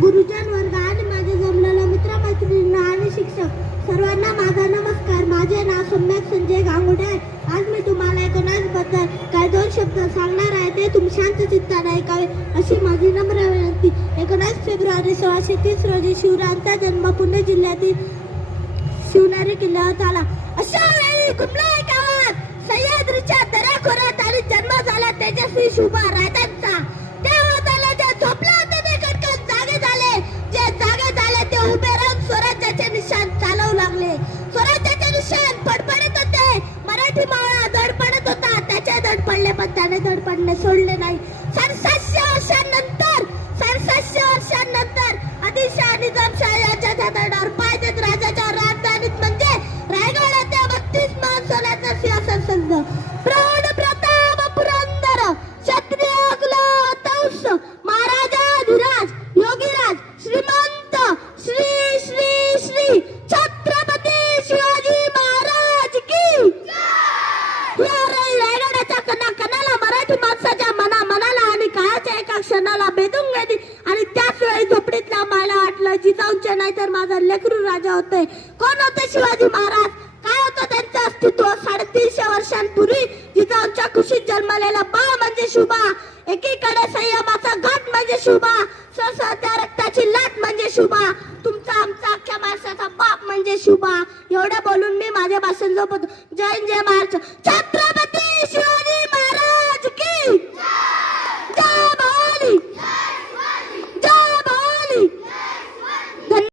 गुरुजन वर्ग आणि माझे जमलेल्या मित्रमैत्रिणींना आणि शिक्षक सर्वांना माझा नमस्कार. माझे नाव सम्यक संजय गांगुडे आहे. आज मी तुम्हाला एकोणासबद्दल काही दोन शब्द सांगणार आहे. ते तुम्ही शांत चित्ताने ऐकावे अशी माझी नम्र विनंती. 19 फेब्रुवारी 1630 रोजी शिवरायांचा जन्म पुणे जिल्ह्यातील शिवनेरी किल्ल्यावर झाला. अशा वेळी कुमलाई गावात सह्याद्रीच्या दऱ्याखोऱ्यात आणि जन्म झाला तेजस्वी शुभा राजांचा. तेव्हा झाले जे झोपले होते ते कटकन जागे झाले. जे जागे झाले ते उभे राहून स्वराज्याचे निशाण चालवू लागले. स्वराज्याचे निशाण फडफडत होते. मराठी मावळा धड पडत होता. त्याचे धड पडले पण त्याने धड पडणे सोडले नाही. 700 वर्षांनंतर आदिलशाह निजामशाह यांच्या धडावर पाय देत राजाच्या राजधानीत म्हणजे रायगड येथे 32 मान सोन्याचा सिंहासन सजलं. प्रौढ प्रताप पुरंदर क्षत्रिय कुलवंश महाराजाधिराज योगीराज श्रीमंत श्री श्री श्री छत्रपती शिवाजी महाराज की रायगडाच्या कणाकणाला मराठी माणसाच्या मनाला आणि काळाच्या एका क्षणाला बेदून गेली. आणि त्याच वेळी झोपडीतल्या मायला वाटलं जिजाऊंचे नाही तर माझा लेकरू राजा होते. कोण होते शिवाजी महाराज? काय होतं त्यांचं अस्तित्व? 350 वर्षांपूर्वी जिजाऊंच्या कुशीत जन्मलेला बाळ म्हणजे शुभा. एकीकडे संयमाचा घाट म्हणजे शुभा. त्या रक्ताची लाट म्हणजे शुभा. तुमचा आमचा अख्ख्या माणसाचा बाप म्हणजे शुभा. एवढं बोलून मी माझे भाषण झोपतो. जय जय महाराष्ट्र. छत्रपती शिवाजी महाराज.